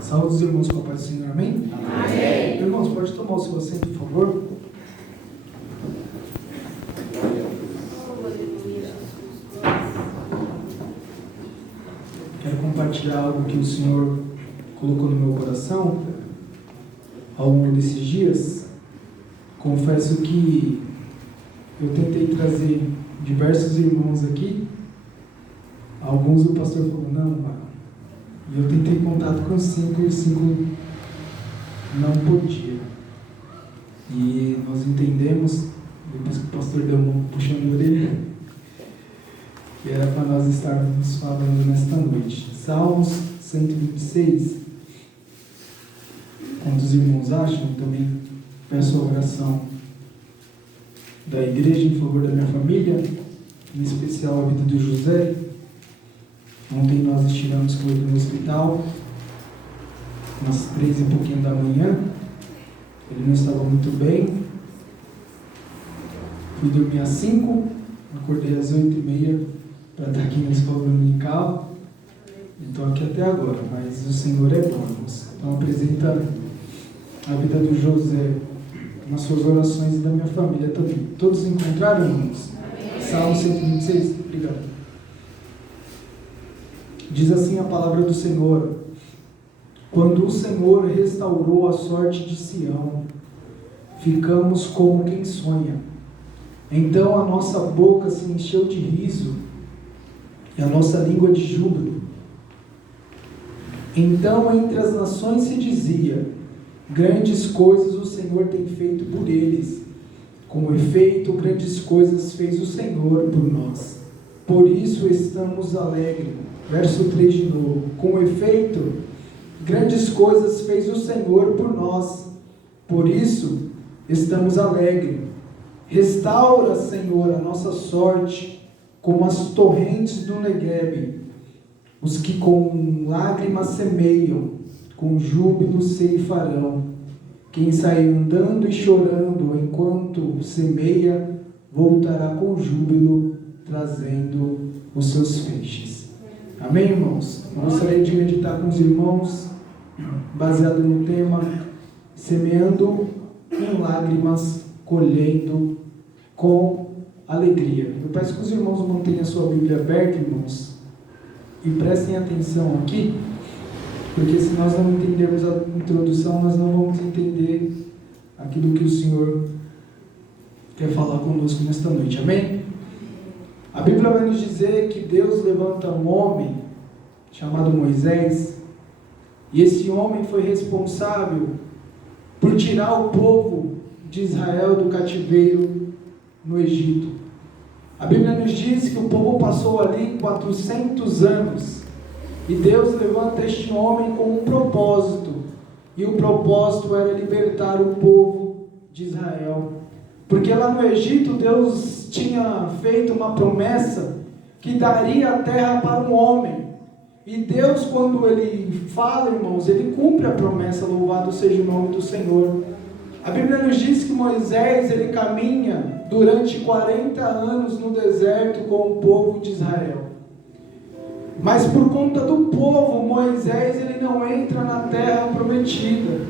Saúde os irmãos com a paz do Senhor, amém? Amém. Irmãos, pode tomar o seu assento, por favor? Quero compartilhar algo que o Senhor colocou no meu coração ao longo desses dias. Confesso que eu tentei trazer diversos irmãos aqui. Alguns o pastor falou, não, mano. E eu tentei contato com 5 e os 5 não podia. E nós entendemos, depois que o pastor deu uma puxão de orelha, que era para nós estarmos falando nesta noite. Salmos 126. Quando os irmãos acham, também peço a oração da igreja em favor da minha família, em especial a vida do José. Ontem nós estivemos com ele no hospital, umas 3 e pouquinho da manhã. Ele não estava muito bem. Fui dormir às 5, acordei às 8h30 para estar aqui na escola dominical. Estou aqui até agora, mas o Senhor é bom. Então apresenta a vida do José nas suas orações e da minha família também. Todos encontraram, irmãos? Salmo 126, obrigado. Diz assim a palavra do Senhor: quando o Senhor restaurou a sorte de Sião, ficamos como quem sonha. Então a nossa boca se encheu de riso e a nossa língua de júbilo. Então entre as nações se dizia: grandes coisas o Senhor tem feito por eles. Com efeito, grandes coisas fez o Senhor por nós. Por isso estamos alegres. Verso 3 de novo. Com efeito, grandes coisas fez o Senhor por nós. Por isso estamos alegres. Restaura, Senhor, a nossa sorte, como as torrentes do Neguebe. Os que com lágrimas semeiam, com júbilo ceifarão. Quem sai andando e chorando enquanto semeia, voltará com júbilo, trazendo os seus feixes. Amém, irmãos? Eu gostaria de meditar com os irmãos, baseado no tema, semeando com lágrimas, colhendo com alegria. Eu peço que os irmãos mantenham a sua Bíblia aberta, irmãos, e prestem atenção aqui, porque se nós não entendermos a introdução, nós não vamos entender aquilo que o Senhor quer falar conosco nesta noite. Amém? A Bíblia vai nos dizer que Deus levanta um homem chamado Moisés, e esse homem foi responsável por tirar o povo de Israel do cativeiro no Egito. A Bíblia nos diz que o povo passou ali 400 anos, e Deus levanta este homem com um propósito, e o propósito era libertar o povo de Israel. Porque lá no Egito Deus tinha feito uma promessa que daria a terra para um homem. E Deus, quando Ele fala, irmãos, Ele cumpre a promessa, louvado seja o nome do Senhor. A Bíblia nos diz que Moisés, ele caminha durante 40 anos no deserto com o povo de Israel. Mas por conta do povo, Moisés, ele não entra na terra prometida.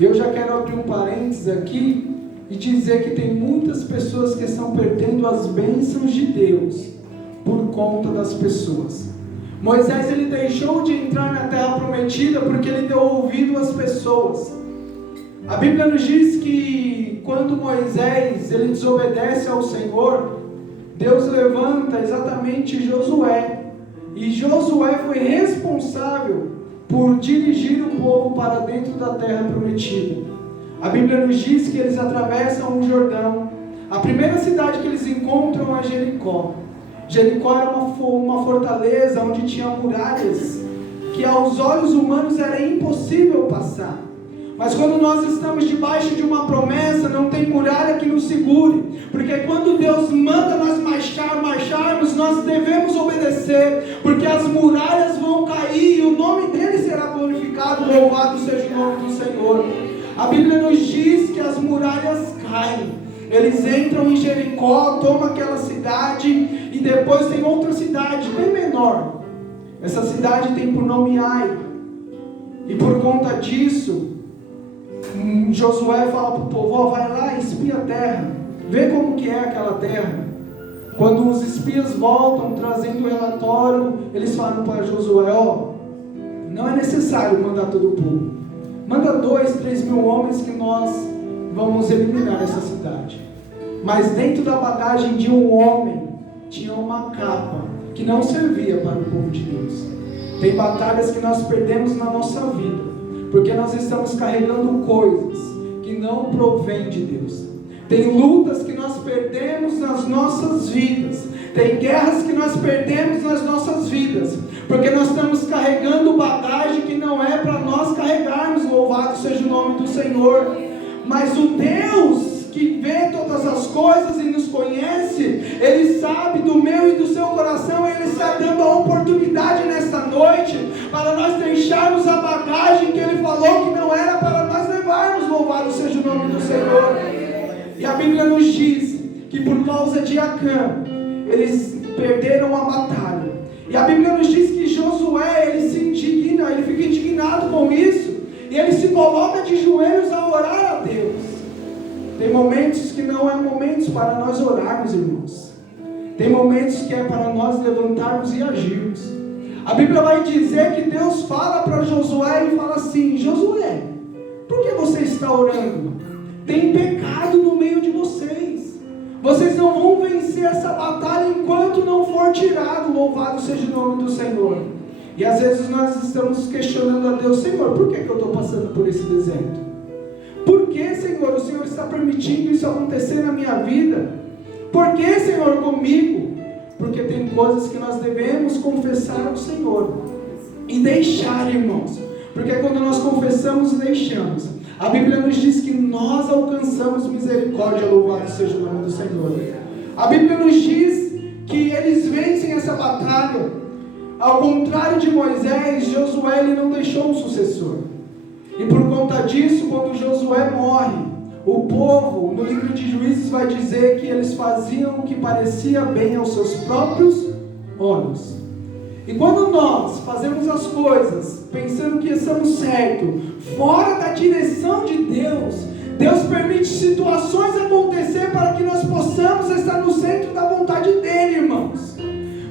Eu já quero abrir um parênteses aqui e dizer que tem muitas pessoas que estão perdendo as bênçãos de Deus por conta das pessoas. Moisés, ele deixou de entrar na terra prometida porque ele deu ouvido às pessoas. A Bíblia nos diz que quando Moisés ele desobedece ao Senhor, Deus levanta exatamente Josué. E Josué foi responsável por dirigir o povo para dentro da terra prometida. A Bíblia nos diz que eles atravessam o Jordão. A primeira cidade que eles encontram é Jericó. Jericó era uma fortaleza onde tinha muralhas que aos olhos humanos era impossível passar. Mas quando nós estamos debaixo de uma promessa, não tem muralha que nos segure. Porque quando Deus manda nós marcharmos, nós devemos obedecer. Porque as muralhas vão cair e o nome dele será glorificado, louvado seja o nome do Senhor. A Bíblia nos diz que as muralhas caem. Eles entram em Jericó, tomam aquela cidade e depois tem outra cidade bem menor. Essa cidade tem por nome Ai. E por conta disso, Josué fala para o povo: ó, vai lá e espia a terra, vê como que é aquela terra. Quando os espias voltam trazendo o relatório, eles falam para Josué: ó, não é necessário mandar todo o povo, manda 2, 3 mil homens que nós vamos eliminar essa cidade. Mas dentro da bagagem de um homem tinha uma capa que não servia para o povo de Deus. Tem batalhas que nós perdemos na nossa vida, porque nós estamos carregando coisas que não provêm de Deus. Tem lutas que nós perdemos nas nossas vidas. Tem guerras que nós perdemos nas nossas vidas, porque nós estamos carregando bagagem que não é para nós carregarmos. Louvado seja o nome do Senhor. Mas o Deus que vê todas as coisas e nos conhece, Ele sabe do meu e do seu coração. Ele está dando a oportunidade nesta noite para nós deixarmos a bagagem que Ele falou que não era para nós levarmos. Louvado seja o nome do Senhor. E a Bíblia nos diz que por causa de Acã, eles perderam a batalha. E a Bíblia nos diz que Josué, ele se indigna, ele fica indignado com isso, e ele se coloca de joelhos a orar a Deus. Tem momentos que não é momentos para nós orarmos, irmãos. Tem momentos que é para nós levantarmos e agirmos. A Bíblia vai dizer que Deus fala para Josué e fala assim: Josué, por que você está orando? Tem pecado no meio de vocês. Vocês não vão vencer essa batalha enquanto não for tirado. Louvado seja o nome do Senhor. E às vezes nós estamos questionando a Deus: Senhor, por que eu estou passando por esse deserto? Por que, Senhor, o Senhor está permitindo isso acontecer na minha vida? Por que, Senhor, comigo? Porque tem coisas que nós devemos confessar ao Senhor e deixar, irmãos. Porque quando nós confessamos e deixamos, a Bíblia nos diz que nós alcançamos misericórdia. Louvado seja o nome do Senhor. A Bíblia nos diz que eles vencem essa batalha. Ao contrário de Moisés, Josué ele não deixou um sucessor. E por conta disso, quando Josué morre, o povo, no livro de Juízes, vai dizer que eles faziam o que parecia bem aos seus próprios olhos. E quando nós fazemos as coisas pensando que estamos certos, fora da direção de Deus, Deus permite situações acontecer para que nós possamos estar no centro da vontade dEle, irmãos.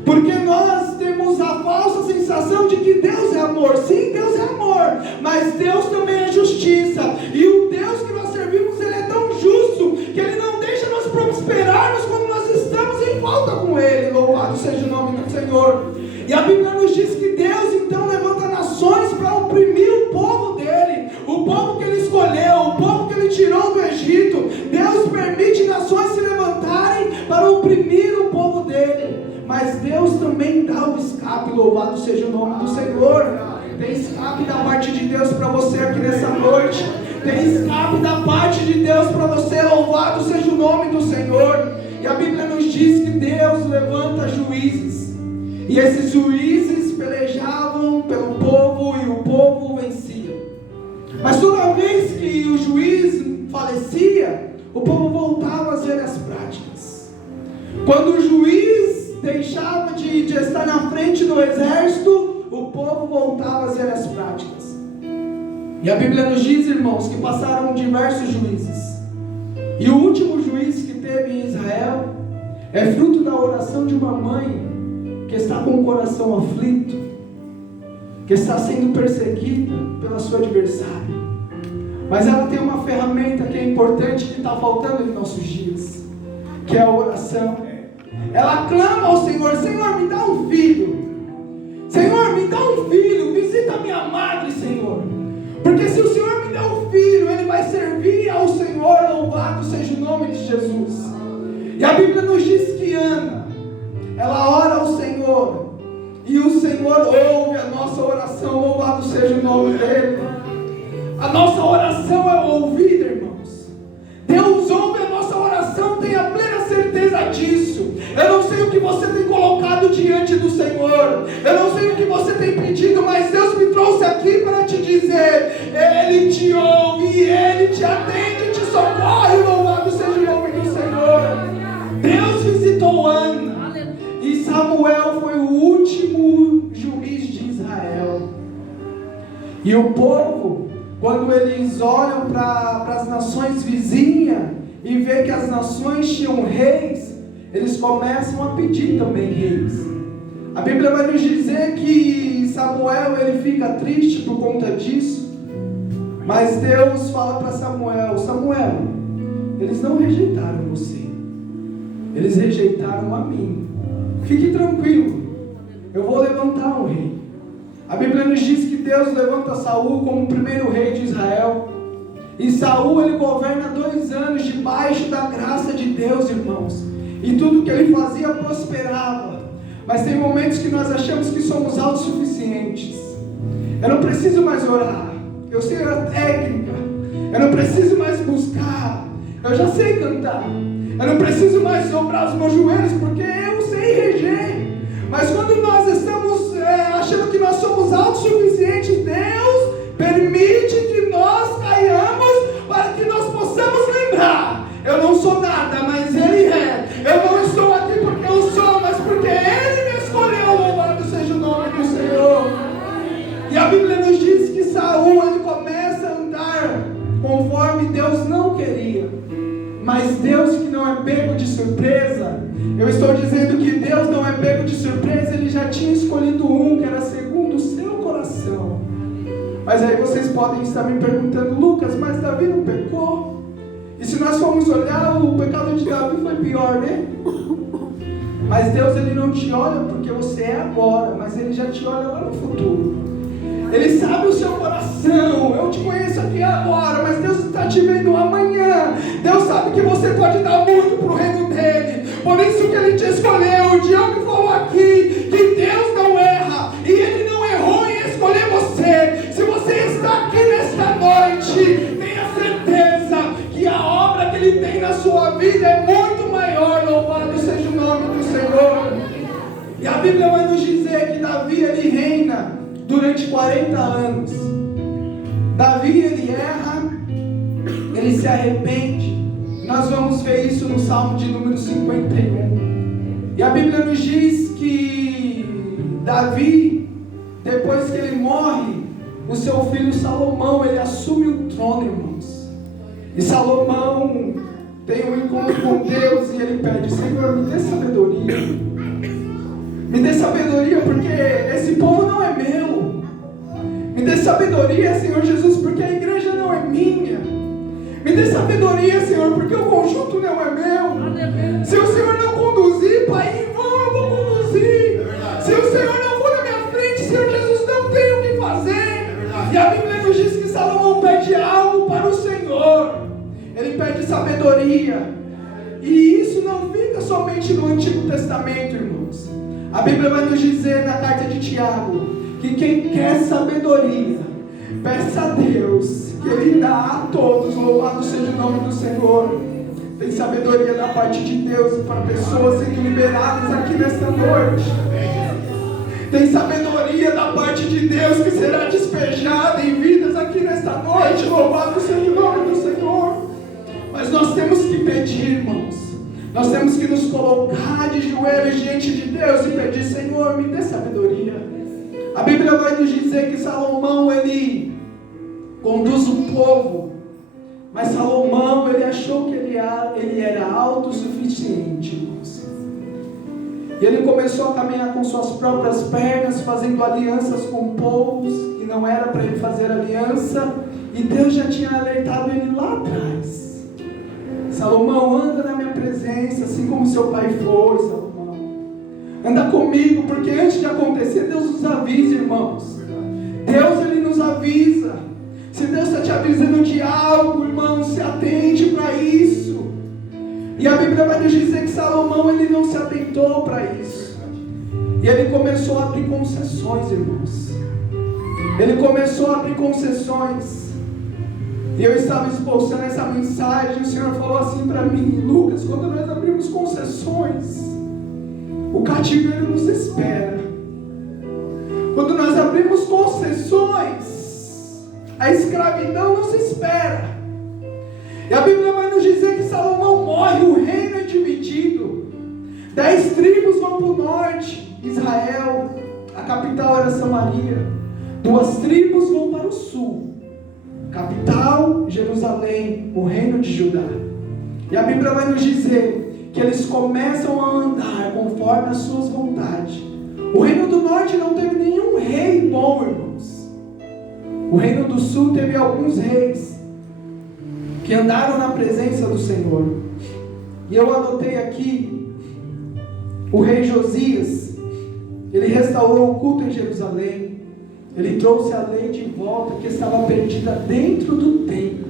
Porque nós temos a falsa sensação de que Deus é amor. Sim, Deus é amor, mas Deus também é justiça. E o Deus que nós servimos, Ele é tão justo que Ele não deixa nós prosperarmos quando nós estamos em falta com Ele. Louvado seja o nome do Senhor. E a Bíblia nos diz que Deus então levanta nações para oprimir o povo dele, o povo que Ele escolheu, o povo que Ele tirou do Egito. Deus permite nações se levantarem para oprimir o povo dele. Mas Deus também dá o escape. Louvado seja o nome do Senhor. Tem escape da parte de Deus para você aqui nessa noite. Tem escape da parte de Deus para você. Louvado seja o nome do Senhor. E a Bíblia nos diz que Deus levanta juízes. E esses juízes pelejavam pelo povo e o povo vencia. Mas toda vez que o juiz falecia, o povo voltava às velhas práticas. Quando o juiz deixava de estar na frente do exército, o povo voltava às velhas práticas. E a Bíblia nos diz, irmãos, que passaram diversos juízes. E o último juiz que teve em Israel é fruto da oração de uma mãe que está com o coração aflito, que está sendo perseguida pela sua adversária. Mas ela tem uma ferramenta que é importante, que está faltando em nossos dias, que é a oração. Ela clama ao Senhor: Senhor, me dá um filho. Senhor, me dá um filho. Visita minha madre, Senhor. Porque se o Senhor me der um filho, ele vai servir ao Senhor. Louvado seja o nome de Jesus. E a Bíblia nos diz que Ana, ela ora ao Senhor, e o Senhor ouve a nossa oração. Louvado seja o nome dele. A nossa oração é ouvida, irmãos. Deus ouve a nossa oração, tenha plena certeza disso. Eu não sei o que você tem colocado diante do Senhor, eu não sei o que você tem pedido, mas Deus me trouxe aqui para te dizer: Ele te ouve, Ele te atende, te socorre. Louvado seja o nome do Senhor. Deus visitou Ana, e Samuel foi o último juiz de Israel. E o povo, quando eles olham para as nações vizinhas e vê que as nações tinham reis, eles começam a pedir também reis. A Bíblia vai nos dizer que Samuel ele fica triste por conta disso, mas Deus fala para Samuel: Samuel, eles não rejeitaram você, eles rejeitaram a mim. Fique tranquilo, eu vou levantar um rei. A Bíblia nos diz que Deus levanta Saul como o primeiro rei de Israel. E Saul ele governa 2 anos debaixo da graça de Deus, irmãos. E tudo que ele fazia prosperava. Mas tem momentos que nós achamos que somos autossuficientes. Eu não preciso mais orar, eu sei a técnica. Eu não preciso mais buscar, eu já sei cantar. Eu não preciso mais dobrar os meus joelhos, porque eu sei reger. Mas quando nós estamos achando que nós somos autossuficientes, Deus permite que nós caiamos para que nós possamos lembrar: eu não sou nada, mas Ele é. Eu não estou aqui porque eu sou, mas porque Ele me escolheu. Louvado seja o nome do Senhor. E a Bíblia nos diz que Saul ele começa a andar conforme Deus não queria. Mas Deus que não é pego de surpresa, eu estou dizendo que Deus não é pego de surpresa, Ele já tinha escolhido um que era segundo o seu coração. Mas aí vocês podem estar me perguntando: Lucas, mas Davi não pecou? E se nós formos olhar, o pecado de Davi foi pior, né? Mas Deus ele não te olha porque você é agora, mas Ele já te olha lá no futuro. Ele sabe o seu coração. Eu te conheço aqui agora, mas Deus está te vendo amanhã. Deus sabe que você pode dar muito para o reino dEle. Por isso que Ele te escolheu. O Diogo falou aqui que Deus não erra, e Ele não errou em escolher você. Se você está aqui nesta noite, tenha certeza que a obra que Ele tem na sua vida é muito maior. Louvado seja o nome do Senhor. E a Bíblia vai nos dizer que Davi ele reina durante 40 anos. Davi ele erra, ele se arrepende. Nós vamos ver isso no Salmo de número 51. E a Bíblia nos diz que Davi, depois que ele morre, o seu filho Salomão, ele assume o trono, irmãos. E Salomão tem um encontro com Deus e ele pede: Senhor, me dê sabedoria. Me dê sabedoria porque esse povo não é meu. Me dê sabedoria, Senhor Jesus, porque a igreja não é minha. Me dê sabedoria, Senhor, porque o conjunto não é meu. Se o Senhor não conduzir, Pai, em vão eu vou conduzir. Se o Senhor não for na minha frente, Senhor Jesus, não tem o que fazer. E a Bíblia nos diz que Salomão pede algo para o Senhor. Ele pede sabedoria. E isso não fica somente no Antigo Testamento, irmãos. A Bíblia vai nos dizer na carta de Tiago que quem quer sabedoria, peça a Deus, que Ele dá a todos. Louvado seja o nome do Senhor. Tem sabedoria da parte de Deus para pessoas sendo liberadas aqui nesta noite. Tem sabedoria da parte de Deus que será despejada em vidas aqui nesta noite. Louvado seja o nome do Senhor. Mas nós temos que pedir, irmãos. Nós temos que nos colocar de joelhos diante de Deus e pedir: Senhor, me dê sabedoria. A Bíblia vai nos dizer que Salomão, ele conduz o povo. Mas Salomão, ele achou que ele era autossuficiente, irmãos. E ele começou a caminhar com suas próprias pernas, fazendo alianças com povos que não era para ele fazer aliança. E Deus já tinha alertado ele lá atrás. Salomão, anda na minha presença, assim como seu pai foi, Salomão. Anda comigo, porque antes de acontecer, Deus nos avisa, irmãos. Deus, Ele nos avisa. Se Deus está te avisando de algo, irmão, se atente para isso. E a Bíblia vai nos dizer que Salomão, ele não se atentou para isso. E ele começou a abrir concessões, irmãos. Ele começou a abrir concessões. E eu estava expulsando essa mensagem, o Senhor falou assim para mim: Lucas, quando nós abrimos concessões, o cativeiro nos espera. Quando nós abrimos concessões, a escravidão nos espera. E a Bíblia vai nos dizer que Salomão morre, o reino é dividido. 10 tribos vão para o norte, Israel, a capital era Samaria. 2 tribos vão para o sul, capital, Jerusalém, o reino de Judá. E a Bíblia vai nos dizer que eles começam a andar conforme as suas vontades. O reino do norte não teve nenhum rei bom, irmãos. O reino do sul teve alguns reis que andaram na presença do Senhor. E eu anotei aqui, o rei Josias, ele restaurou o culto em Jerusalém. Ele trouxe a lei de volta que estava perdida dentro do templo.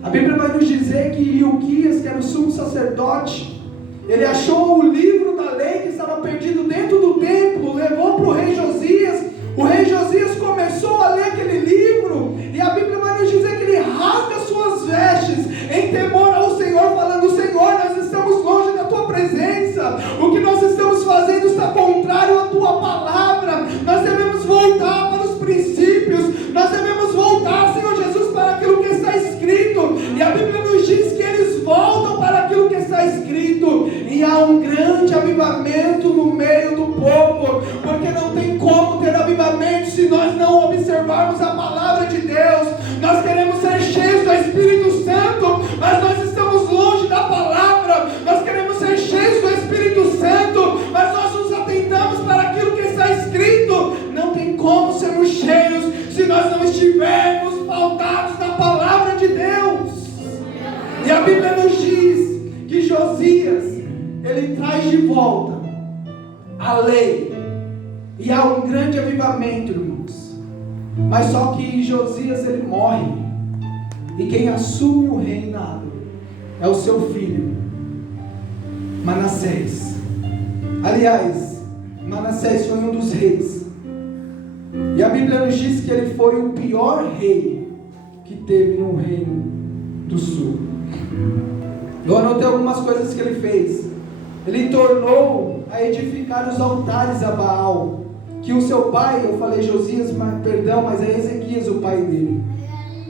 A Bíblia vai nos dizer que Ilquias, que era o sumo sacerdote, ele achou o livro da lei que estava perdido dentro do templo, levou para o rei Josias. O rei Josias começou a ler aquele livro, e a Bíblia vai nos dizer que ele rasga suas vestes em temor ao Senhor, falando: Senhor, nós estamos longe da tua presença, o que nós estamos fazendo está contrário à tua palavra, nós devemos voltar para os princípios, nós devemos voltar, Senhor Jesus, para aquilo que está escrito. E a Bíblia nos diz que eles voltam para aquilo que está escrito, e há um grande avivamento no meio do povo, porque não tem como ter avivamento se nós não observarmos a palavra de Deus. Nós queremos ser cheios do Espírito Santo, mas nós estamos longe da palavra. Nós queremos ser cheios do Espírito Santo, mas nós nos atentamos para aquilo que está escrito. Não tem como sermos cheios se nós não estivermos pautados na palavra de Deus. E a Bíblia nos diz que Josias, ele traz de volta a lei, e há um grande avivamento, irmãos. Mas só que Josias, ele morre, e quem assume o reinado é o seu filho Manassés. Aliás, Manassés foi um dos reis, e a Bíblia nos diz que ele foi o pior rei que teve no reino do sul. Eu anotei algumas coisas que ele fez. Ele tornou a edificar os altares a Baal, que o seu pai, eu falei Josias, mas é Ezequias o pai dele.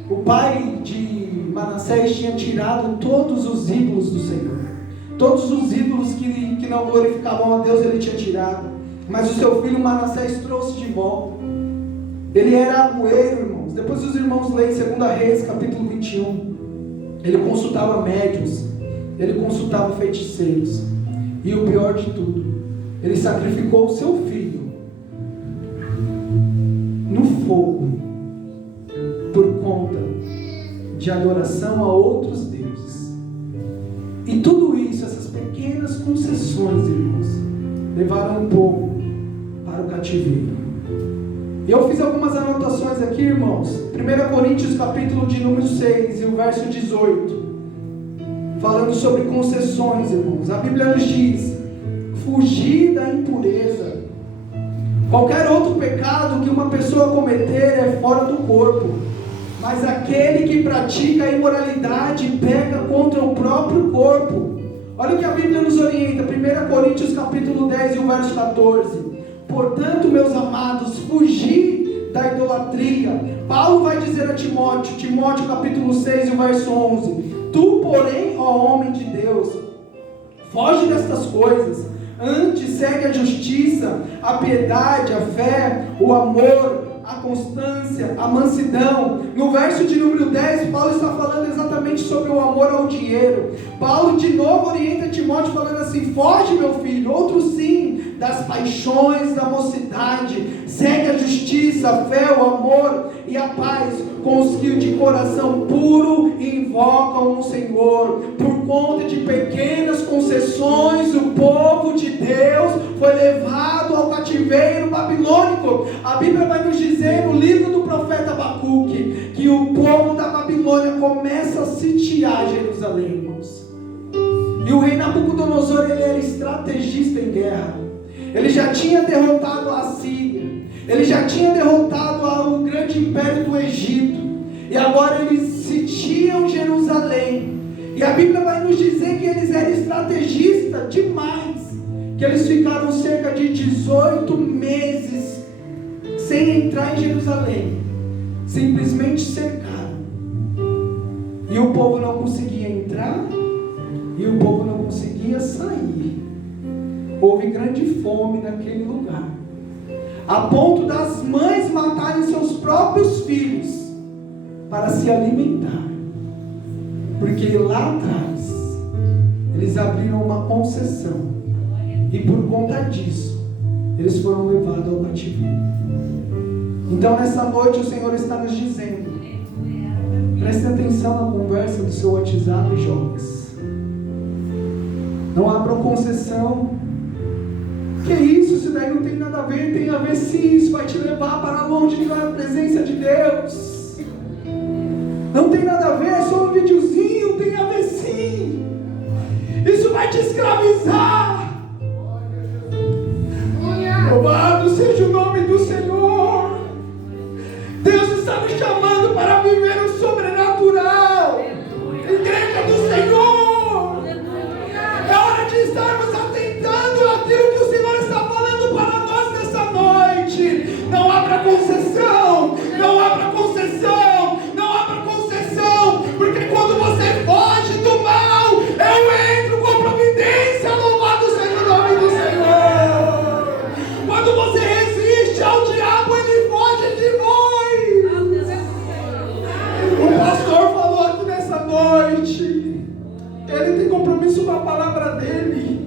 O pai de Manassés tinha tirado todos os ídolos do Senhor. Todos os ídolos que não glorificavam a Deus ele tinha tirado. Mas o seu filho Manassés trouxe de volta. Ele era agoeiro, irmãos. Depois os irmãos leem 2 Reis, capítulo 21. Ele consultava médiuns, ele consultava feiticeiros. E o pior de tudo, ele sacrificou o seu filho no fogo por conta de adoração a outros deuses. E tudo isso, essas pequenas concessões, irmãos, levaram o povo para o cativeiro. E eu fiz algumas anotações aqui, irmãos. 1 Coríntios, capítulo de número 6 e o verso 18, falando sobre concessões, irmãos. A Bíblia nos diz: fugir da impureza. Qualquer outro pecado que uma pessoa cometer é fora do corpo, mas aquele que pratica a imoralidade peca contra o próprio corpo. Olha o que a Bíblia nos orienta, 1 Coríntios capítulo 10 e o verso 14. Portanto, meus amados, fugir da idolatria. Paulo vai dizer a Timóteo capítulo 6 e o verso 11. Tu, porém, ó homem de Deus, foge destas coisas. Antes segue a justiça, a piedade, a fé, o amor, a constância, a mansidão. No verso de número 10, Paulo está falando exatamente sobre o amor ao dinheiro. Paulo de novo orienta Timóteo falando assim: foge, meu filho, outro sim, das paixões da mocidade, segue a justiça, a fé, o amor e a paz com os que de coração puro invocam o Senhor. Por conta de pequenas concessões, o povo de Deus foi levado ao cativeiro babilônico. A Bíblia vai nos dizer no livro do profeta Abacuque que o povo da Babilônia começa a sitiar Jerusalém, irmãos. E o rei Nabucodonosor, ele era estrategista em guerra. Ele já tinha derrotado a Síria, ele já tinha derrotado o grande império do Egito, e agora eles sitiam Jerusalém. E a Bíblia vai nos dizer que eles eram estrategistas demais, que eles ficaram cerca de 18 meses sem entrar em Jerusalém, simplesmente cercaram, e o povo não conseguia entrar, e o povo não conseguia sair. Houve grande fome naquele lugar. a ponto das mães matarem seus próprios filhos para se alimentar, porque lá atrás eles abriram uma concessão e por conta disso eles foram levados ao cativeiro. Então nessa noite o Senhor está nos dizendo: prestem atenção na conversa do seu WhatsApp, jovens. Não abram concessão. Que isso? Isso daí não tem nada a ver. Tem a ver sim. Isso vai te levar para longe da presença de Deus. Não tem nada a ver. É só um videozinho. Tem a ver sim. Isso vai te escravizar. Louvado seja o nome do Senhor. Deus está nos chamando para viver o sobrenatural. Igreja do Senhor, é hora de estarmos atentando àquilo que o Senhor está falando para nós nessa noite. Não abra concessão, não abra concessão, não abra concessão, porque quando você foge do mal, eu entro com providência. Louvado seja o nome do Senhor. Quando você resiste ao diabo, ele foge de vós. O pastor falou aqui nessa noite, ele tem compromisso com a palavra dele.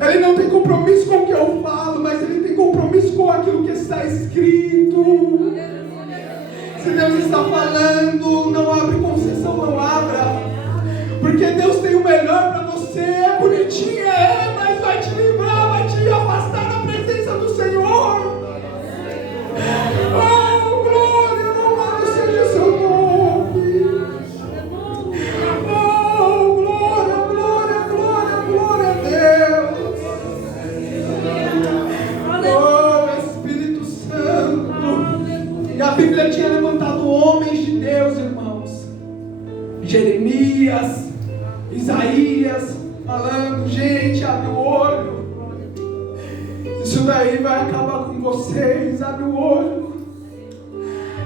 Ele não tem compromisso com o que eu falo, mas ele tem compromisso com aquilo que está escrito. Se Deus está falando, não abre concessão, não abra, porque Deus tem o melhor para você. É bonitinha, mas vai te livrar, vai te afastar da presença do Senhor. Oh, glória, louvado seja o seu nome. Oh, glória, glória, glória, glória a Deus. Oh, Espírito Santo. E a Bíblia tinha levantado homens de Deus, irmãos. Jeremias, Isaías, falando: gente, abre o olho. Isso daí vai acabar com vocês, abre o olho.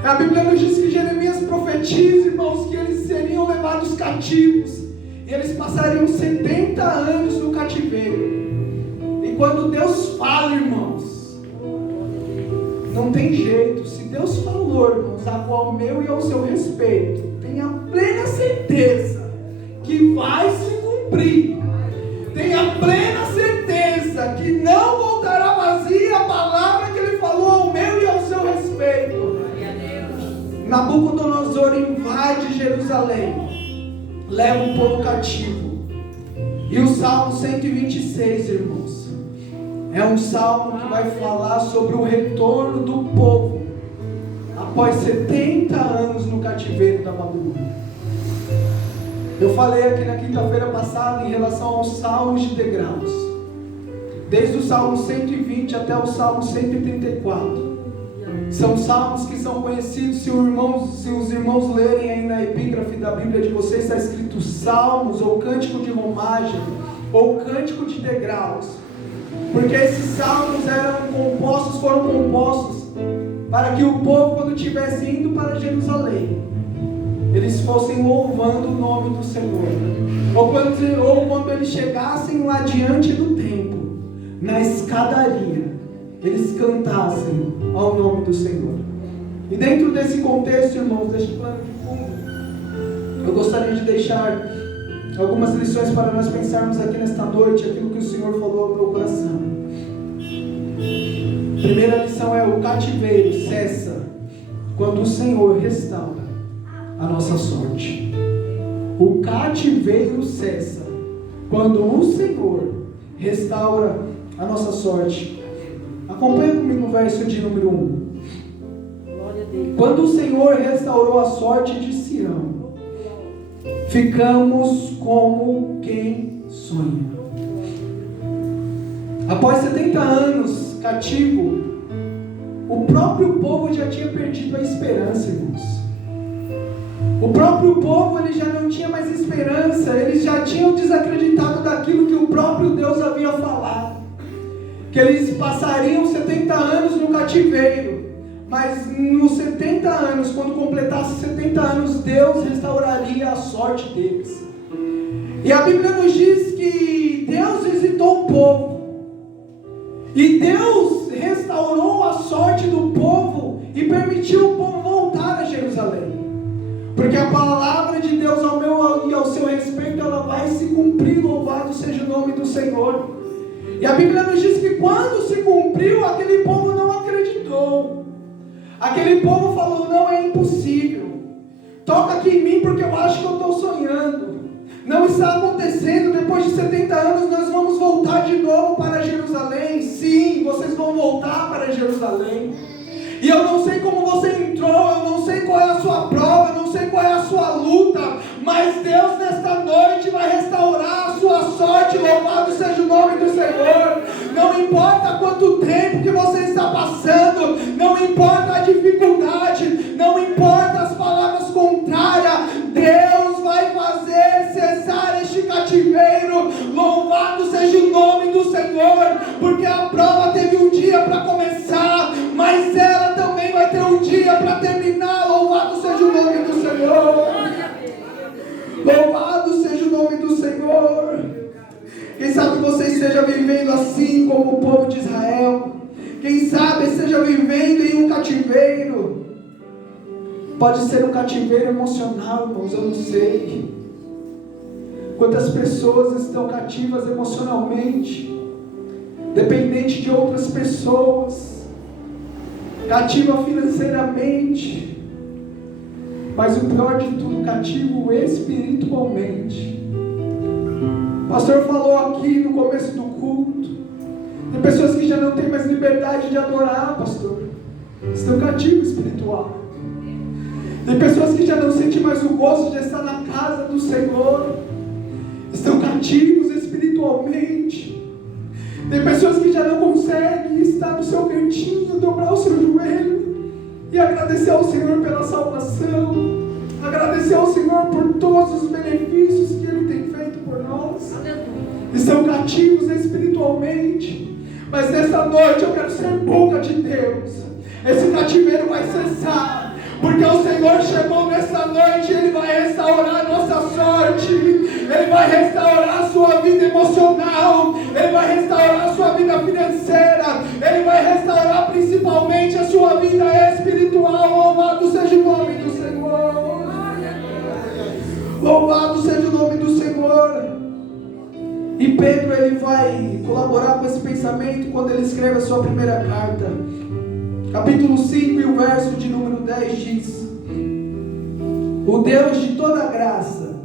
A Bíblia nos diz que Jeremias profetiza, irmãos, que eles seriam levados cativos. E eles passariam 70 anos no cativeiro. E quando Deus fala, irmãos, não tem jeito. Se Deus falou, irmãos, ao meu e ao seu respeito, tenha plena certeza que vai se cumprir. Tenha plena certeza que não voltará vazia a palavra que ele falou ao meu e ao seu respeito. Nabucodonosor invade Jerusalém, leva o povo cativo. E o Salmo 126, irmãos, é um salmo que vai falar sobre o retorno do povo após 70 anos no cativeiro da Babilônia. Eu falei aqui na quinta-feira passada em relação aos salmos de degraus, desde o Salmo 120 até o Salmo 134. São salmos que são conhecidos. Se os irmãos lerem aí na epígrafe da Bíblia de vocês, está escrito salmos, ou cântico de romagem, ou cântico de degraus, porque esses salmos foram compostos para que o povo, quando estivesse indo para Jerusalém, eles fossem louvando o nome do Senhor, ou quando eles chegassem lá diante do templo, na escadaria, eles cantassem ao nome do Senhor. E dentro desse contexto, irmãos, deste plano de fundo, eu gostaria de deixar algumas lições para nós pensarmos aqui nesta noite, aquilo que o Senhor falou ao meu coração. Primeira lição é: o cativeiro cessa quando o Senhor restaura a nossa sorte. O cativeiro cessa quando o Senhor restaura a nossa sorte. Acompanha comigo o verso de número 1. Quando o Senhor restaurou a sorte de Sião, ficamos como quem sonha. Após 70 anos cativo, o próprio povo já tinha perdido a esperança, irmãos. O próprio povo, ele já não tinha mais esperança. Eles já tinham desacreditado daquilo que o próprio Deus havia falado, que eles passariam 70 anos no cativeiro, mas nos 70 anos, quando completasse 70 anos, Deus restauraria a sorte deles. E a Bíblia nos diz que Deus visitou o povo, e Deus restaurou restaurou a sorte do povo e permitiu o povo voltar a Jerusalém. Porque a palavra de Deus ao meu e ao seu respeito, ela vai se cumprir, louvado seja o nome do Senhor. E a Bíblia nos diz que quando se cumpriu, aquele povo não acreditou. Aquele povo falou, não, é impossível. Toca aqui em mim porque eu acho que eu estou sonhando. Não está acontecendo, depois de 70 anos nós vamos voltar de novo para Jerusalém. Sim, vocês vão voltar para Jerusalém. E eu não sei como você entrou, eu não sei qual é a sua prova, eu não sei qual é a sua luta, mas Deus nesta noite vai restaurar a sua sorte, louvado seja o nome do Senhor. Não importa quanto tempo que você está passando, não importa a dificuldade, não importa as palavras contrárias, Deus vai fazer cessar este cativeiro, louvado seja o nome do Senhor, porque a prova teve um dia para começar, mas ela também vai ter um dia para terminar, louvado seja o nome do Senhor. Louvado seja o nome do Senhor. Quem sabe você esteja vivendo assim como o povo de Israel. Quem sabe esteja vivendo em um cativeiro. Pode ser um cativeiro emocional, irmãos, eu não sei. Quantas pessoas estão cativas emocionalmente, dependente de outras pessoas, cativa financeiramente, mas o pior de tudo, cativo espiritualmente. O pastor falou aqui no começo do culto, tem pessoas que já não têm mais liberdade de adorar, pastor, estão cativos espiritual. Tem pessoas que já não sentem mais o gosto de estar na casa do Senhor, estão cativos espiritualmente. Tem pessoas que já não conseguem estar no seu cantinho, dobrar o seu joelho e agradecer ao Senhor pela salvação, agradecer ao Senhor por todos os benefícios que Ele tem feito por nós. Estão cativos espiritualmente, mas nesta noite eu quero ser boca de Deus. Esse cativeiro vai cessar, porque o Senhor chegou nesta noite, Ele vai restaurar a nossa sorte, Ele vai restaurar a sua vida emocional, Ele vai restaurar a sua vida financeira, Ele vai restaurar principalmente a sua vida espiritual. Louvado seja o nome do Senhor. Louvado seja o nome do Senhor. E Pedro, ele vai colaborar com esse pensamento quando ele escreve a sua primeira carta. Capítulo 5 e o verso de número 10 diz: o Deus de toda graça,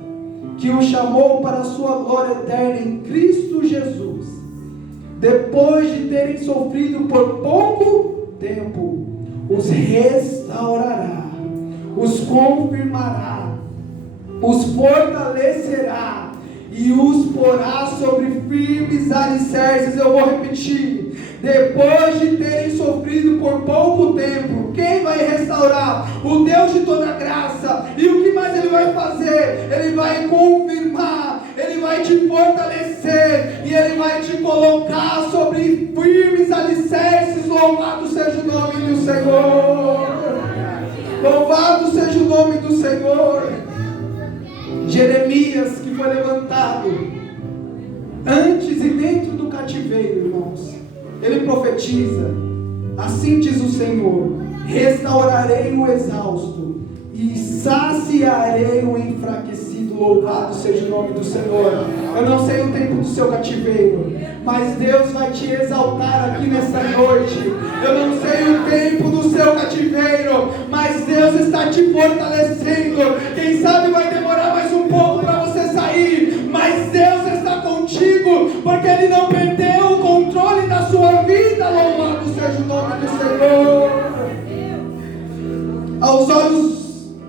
que o chamou para a sua glória eterna em Cristo Jesus, depois de terem sofrido por pouco tempo, os restaurará, os confirmará, os fortalecerá e os porá sobre firmes alicerces. Eu vou repetir: depois de terem sofrido por pouco tempo, quem vai restaurar? O Deus de toda graça. E o que mais Ele vai fazer? Ele vai confirmar, Ele vai te fortalecer e Ele vai te colocar sobre firmes alicerces. Louvado seja o nome do Senhor. Louvado seja o nome do Senhor. Jeremias, que foi levantado antes e dentro do cativeiro, irmãos, ele profetiza: assim diz o Senhor, restaurarei o exausto e saciarei o enfraquecido. Louvado seja o nome do Senhor. Eu não sei o tempo do seu cativeiro, mas Deus vai te exaltar aqui nessa noite. Eu não sei o tempo do seu cativeiro, mas Deus está te fortalecendo. Quem sabe vai demorar mais um pouco para você sair, mas Deus está contigo, porque Ele não perdeu o controle da sua vida. Louvado seja o nome do Senhor. Aos olhos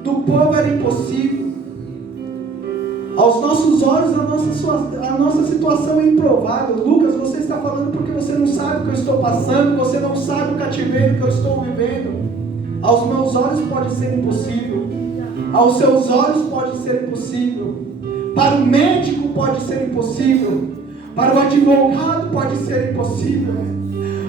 do povo era impossível, aos nossos olhos a nossa situação é improvável. Lucas, você está falando porque você não sabe o que eu estou passando, você não sabe o cativeiro que eu estou vivendo. Aos meus olhos pode ser impossível, aos seus olhos pode ser impossível, para o médico pode ser impossível, para o advogado pode ser impossível,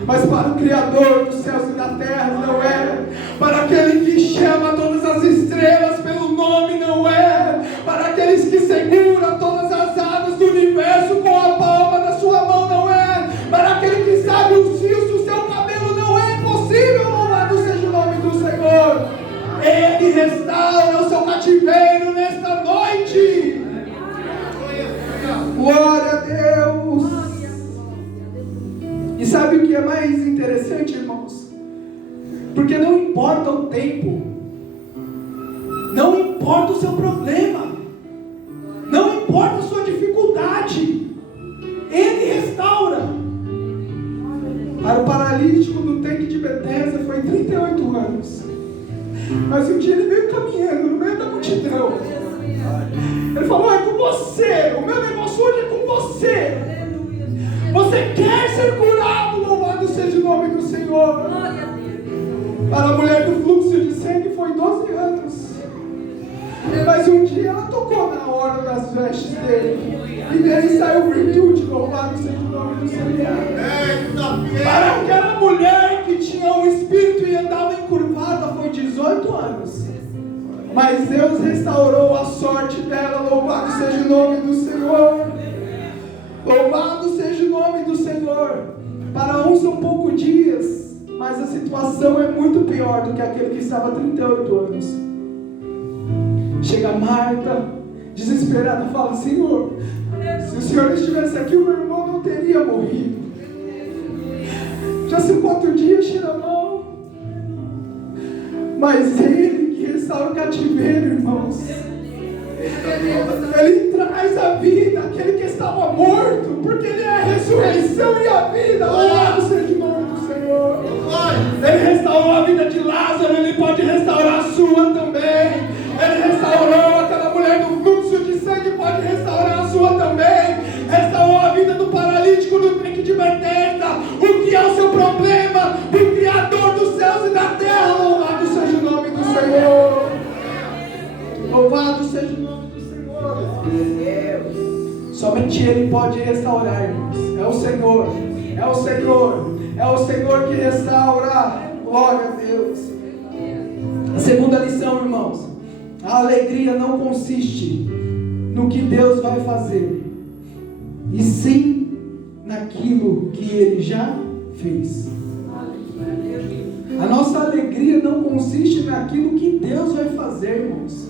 mas para o Criador dos céus e da terra não é. Para aquele que chama todas as estrelas pelo nome não é. Para aqueles que segura todas as asas do universo com a palma da sua mão não é. Para aquele que sabe os fios do seu cabelo não é. é mais interessante, irmãos? Porque não importa o tempo, não importa o seu problema, não importa a sua dificuldade, Ele restaura. Para o paralítico do tanque de Betesda foi 38 anos. Mas um dia ele veio caminhando no meio da multidão. Ele falou: é com você, o meu negócio hoje é com você. Você quer ser curado, louvado seja o nome do Senhor. Para a mulher do fluxo de sangue foi 12 anos. Mas um dia ela tocou na hora das vestes dele, e dele saiu virtude, louvado seja o nome do Senhor. Para aquela mulher que tinha um espírito e andava encurvada foi 18 anos. Mas Deus restaurou a sorte dela, louvado seja o nome do Senhor. Louvado seja o nome do Senhor. Para uns são poucos dias, mas a situação é muito pior do que aquele que estava há 38 anos. Chega Marta, desesperada, fala: Senhor, se o Senhor estivesse aqui, o meu irmão não teria morrido. Já são 4 dias, tira a mão. Mas Ele que restaura o cativeiro, irmãos, Ele traz a vida àquele que estava morto, porque Ele é a ressurreição e a vida. Louvado seja o nome do Senhor. Ele restaurou a vida de Lázaro, Ele pode restaurar a sua também. Ele restaurou aquela mulher do fluxo de sangue, pode restaurar a sua também. Restaurou a vida do paralítico do tanque de Betesda. O que é o seu problema? O Criador dos céus e da terra. Louvado seja o nome do Senhor. Louvado seja o nome do Senhor. Somente Ele pode restaurar, irmãos. É o Senhor. É o Senhor. É o Senhor que restaura. Glória a Deus. A segunda lição, irmãos: a alegria não consiste no que Deus vai fazer, e sim naquilo que Ele já fez. A nossa alegria não consiste naquilo que Deus vai fazer, irmãos,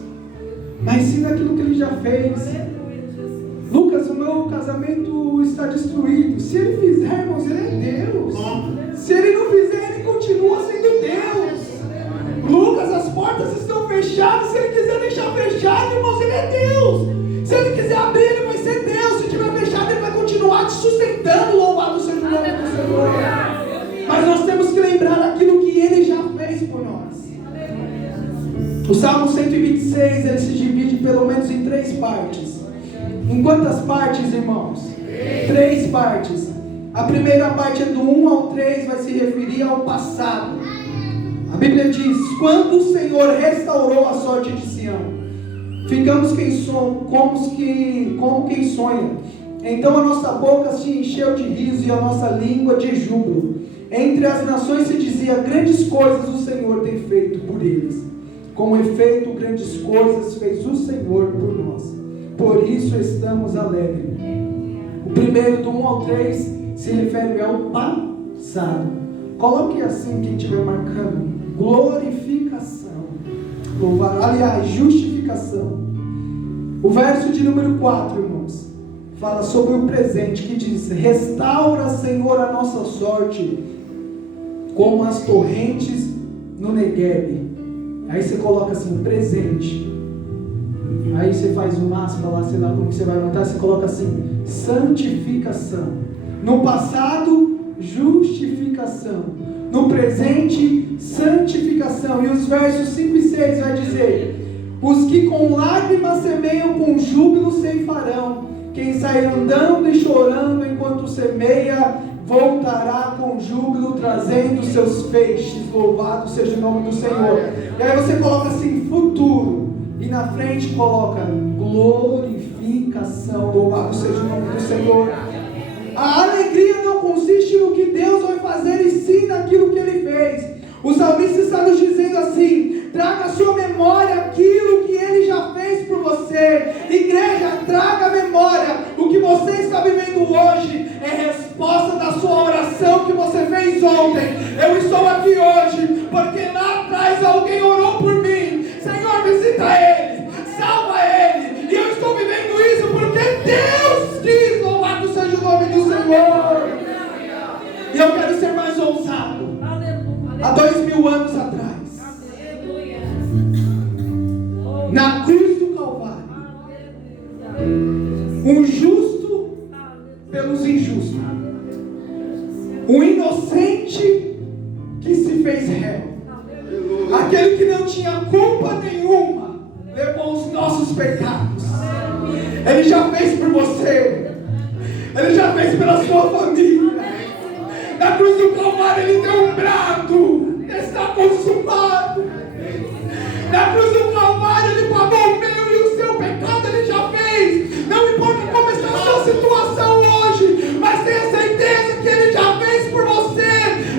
mas sim naquilo que Ele já fez. Lucas, o meu casamento está destruído. Se Ele fizer, irmãos, Ele é Deus. Se Ele não fizer, Ele continua sendo Deus. Lucas, as portas estão fechadas. Se Ele quiser deixar fechado, irmãos, Ele é Deus. Se Ele quiser abrir, Ele vai ser Deus. Se estiver fechado, Ele vai continuar te sustentando. Louvado seja o nome do Senhor. Mas nós temos que lembrar daquilo que Ele já fez por nós. O Salmo 126, ele se divide pelo menos em 3 partes. Em quantas partes, irmãos? 3 partes. A primeira parte é do 1 ao 3, vai se referir ao passado. A Bíblia diz: quando o Senhor restaurou a sorte de Sião, ficamos como quem sonha. Então a nossa boca se encheu de riso e a nossa língua de júbilo. Entre as nações se dizia: grandes coisas o Senhor tem feito por eles. Com efeito, grandes coisas fez o Senhor por nós. Por isso estamos alegres. O primeiro, do 1 ao 3, se refere ao passado. Coloque assim, quem estiver marcando: glorificação. Aliás, justificação. O verso de número 4, irmãos, fala sobre o presente, que diz: restaura, Senhor, a nossa sorte, como as torrentes no Neguebe. Aí você coloca assim: presente. Aí você faz uma aspa lá, sei lá como você vai anotar, você coloca assim: santificação. No passado, justificação. No presente, santificação. E os versos 5 e 6 vai dizer: os que com lágrimas semeiam, com júbilo ceifarão. Quem sai andando e chorando enquanto semeia, voltará com júbilo, trazendo seus feixes. Louvado seja o nome do Senhor. E aí você coloca assim: futuro. E na frente coloca glorificação. Louvado seja o nome do Senhor. A alegria não consiste no que Deus vai fazer, e sim naquilo que Ele fez. O salmista está nos dizendo assim: traga à sua memória aquilo que Ele já fez por você. Igreja, traga à memória o que você está vivendo hoje. É resposta da sua oração que você fez ontem. Eu estou aqui hoje porque lá atrás alguém orou por mim. Senhor, visita ele, salva ele. E eu estou vivendo isso porque Deus quis. Louvado seja o nome do Senhor. E eu quero ser mais na cruz do Calvário. Um justo pelos injustos. Um inocente que se fez réu. Aquele que não tinha culpa nenhuma levou os nossos pecados. Ele já fez por você. Ele já fez pela sua família. Na cruz do Calvário ele deu um brado. Está consumado. Na cruz do Calvário ele pagou o meu e o seu pecado. Ele já fez. Não importa como está a sua situação hoje, mas tenha certeza que ele já fez por você.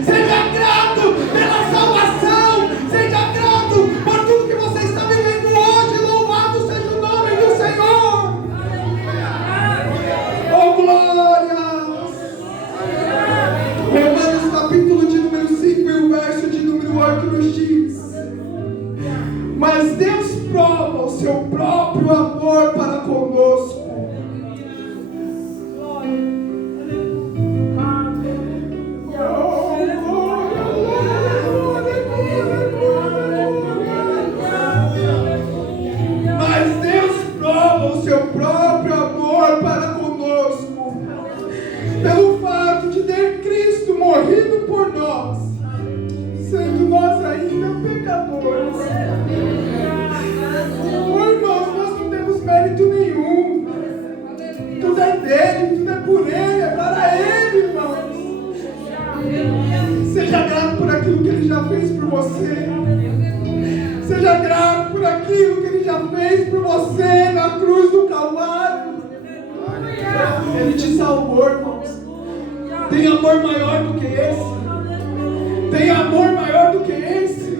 Seja grato pela salvação. Seja grato por tudo que você está vivendo hoje. Louvado seja o nome do Senhor. Oh, glórias! Romanos capítulo de número 5 e o verso de número 8 nos diz: mas Deus prova o seu próprio amor para conosco. Mas Deus prova o seu próprio amor para conosco pelo fato de ter Cristo morrido por nós, sendo nós ainda pecadores. Oh, irmãos, nós não temos mérito nenhum. Tudo é dele, tudo é por ele, é para ele, irmãos. Seja grato por aquilo que ele já fez por você. Seja grato por aquilo que ele já fez por você na cruz do Calvário. Ele te salvou, irmãos. Tem amor maior do que esse? Tem amor maior do que esse?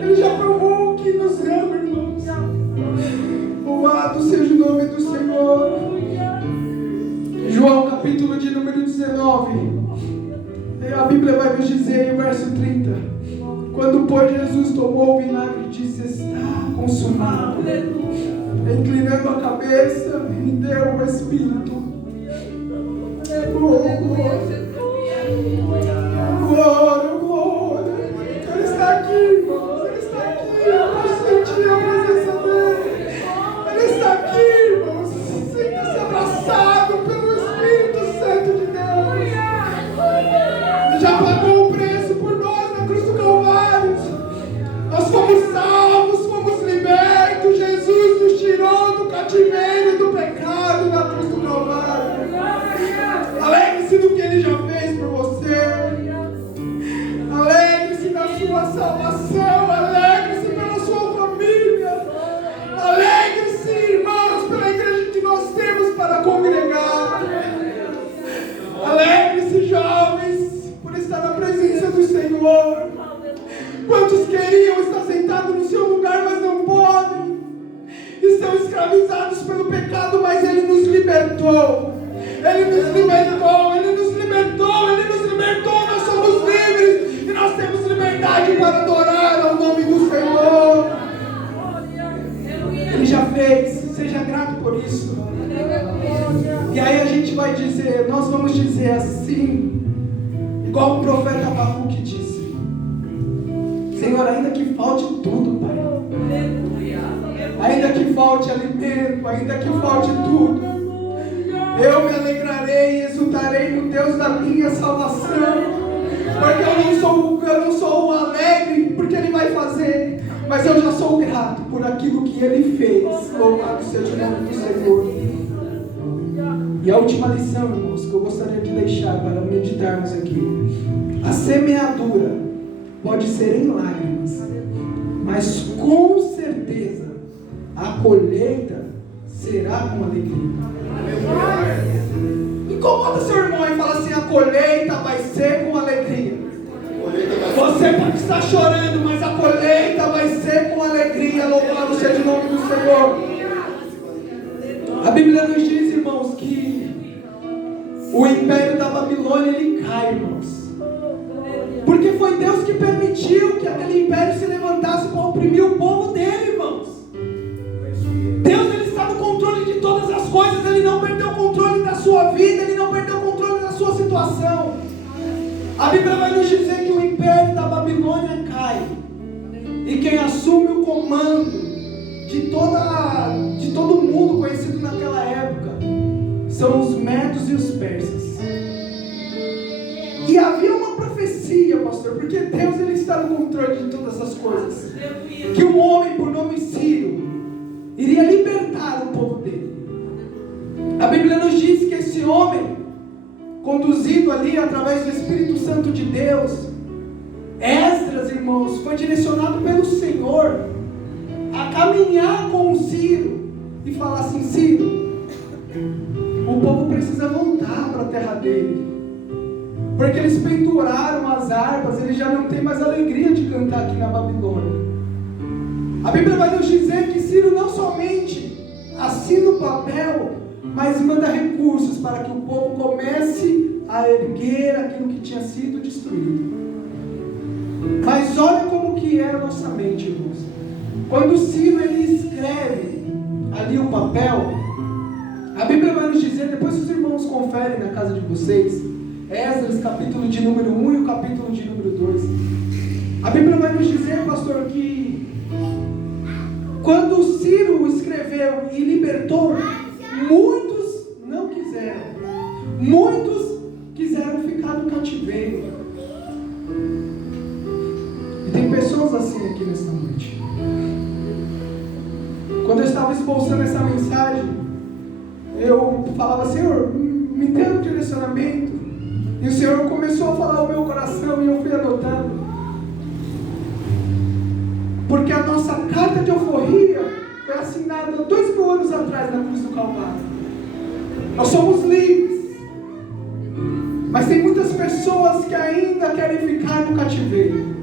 Ele já provou que nos ama, irmãos. Louvado seja o nome do Senhor. João capítulo de número 19. A Bíblia vai nos dizer em verso 30: quando, pois, Jesus tomou o vinagre e disse: está consumado, inclinando a cabeça, e deu o Espírito. Glória, glória. Ele está aqui, irmãos. Ele está aqui. Eu posso sentir a presença dele. Ele está aqui, irmãos. Sinta-se abraçado pelo Espírito Santo de Deus. Ele já pagou o preço por nós na cruz do Calvário. Nós fomos salvos, fomos libertos. Jesus nos tirou do cativeiro e do pecado na cruz do Calvário. Alegre-se do que ele já fez por você. Alegre-se na sua salvação. Alegre-se pela sua família. Alegre-se, irmãos, pela igreja que nós temos para congregar. Alegre-se, jovens, por estar na presença do Senhor. Quantos queriam estar sentados no seu lugar, mas não podem. Estão escravizados pelo pecado, mas Ele nos libertou. Ele nos libertou, Ele nos libertou, Ele nos libertou. Nós somos livres e nós temos liberdade para adorar ao nome do Senhor. Ele já fez, seja grato por isso. E aí a gente vai dizer, nós vamos dizer assim, igual o profeta Abacuque disse: Senhor, ainda que falte tudo, Pai, ainda que falte alimento, ainda que falte tudo, eu me alegrarei e exultarei no Deus da minha salvação. Porque eu não sou alegre porque Ele vai fazer, mas eu já sou grato por aquilo que Ele fez. Louvado seja o nome do Senhor. E a última lição, irmãos, que eu gostaria de deixar para meditarmos aqui: a semeadura pode ser em lágrimas, mas com certeza a colheita será com alegria. Incomoda seu irmão e fala assim: a colheita vai ser com alegria. Você pode estar chorando, mas a colheita vai ser com alegria. Louvado seja o nome do Senhor. A Bíblia nos diz, irmãos, que o império da Babilônia ele cai, irmãos, porque foi Deus que permitiu que aquele império se levantasse para oprimir o povo dele, irmãos. Deus, ele está no controle de todas as coisas. Ele não perdeu o controle da sua vida, ele não perdeu o controle da sua situação. A Bíblia vai nos dizer que o império da Babilônia cai, e quem assume o comando de todo mundo conhecido naquela época são os medos e os persas. E havia uma profecia, pastor, porque Deus ele está no controle de todas as coisas, que um homem por nome Ciro iria libertar o povo dele. A Bíblia nos diz que esse homem, conduzido ali através do Espírito Santo de Deus, Esdras, irmãos, foi direcionado pelo Senhor a caminhar com o Ciro e falar assim: Ciro, o povo precisa voltar para a terra dele, porque eles penduraram as harpas, eles já não têm mais alegria de cantar aqui na Babilônia. A Bíblia vai nos dizer que Ciro não somente assina o papel, mas manda recursos para que o povo comece a erguer aquilo que tinha sido destruído. Mas olha como que é a nossa mente, irmãos. Quando Ciro ele escreve ali o papel, a Bíblia vai nos dizer, depois os irmãos conferem na casa de vocês, Esdras, capítulo de número 1 e o capítulo de número 2. A Bíblia vai nos dizer, pastor, que quando Ciro escreveu e libertou, muitos não quiseram. Muitos quiseram ficar no cativeiro. E tem pessoas assim aqui nesta noite. Quando eu estava esboçando essa mensagem, eu falava: Senhor, me dê um direcionamento. E o Senhor começou a falar ao meu coração e eu fui anotando. Porque a nossa carta de alforria foi assinada 2000 anos atrás na cruz do Calvário. Nós somos livres. Mas tem muitas pessoas que ainda querem ficar no cativeiro.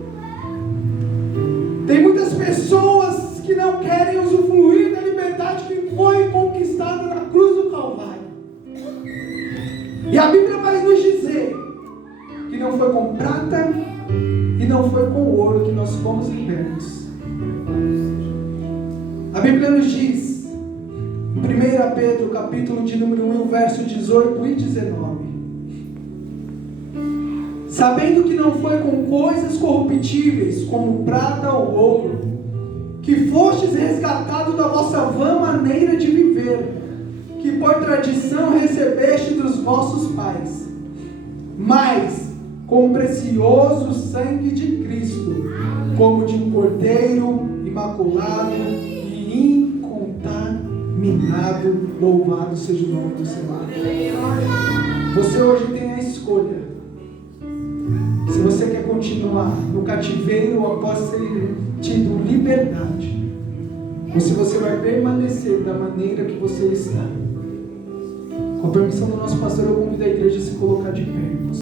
Tem muitas pessoas que não querem usufruir da liberdade que foi conquistada na cruz do Calvário. E a Bíblia vai nos dizer que não foi com prata e não foi com ouro que nós fomos libertos. A Bíblia nos diz, em 1 Pedro, capítulo de número 1, verso 18 e 19: sabendo que não foi com coisas corruptíveis, como prata ou ouro, que fostes resgatados da vossa vã maneira de viver, que por tradição recebeste dos vossos pais, mas com o precioso sangue de Cristo, como de um cordeiro imaculado e incontaminado. Louvado seja o nome do Senhor. Você hoje tem a escolha. Se você quer continuar no cativeiro após ter tido liberdade, ou se você vai permanecer da maneira que você está. Com a permissão do nosso pastor, eu convido a igreja a se colocar de pé.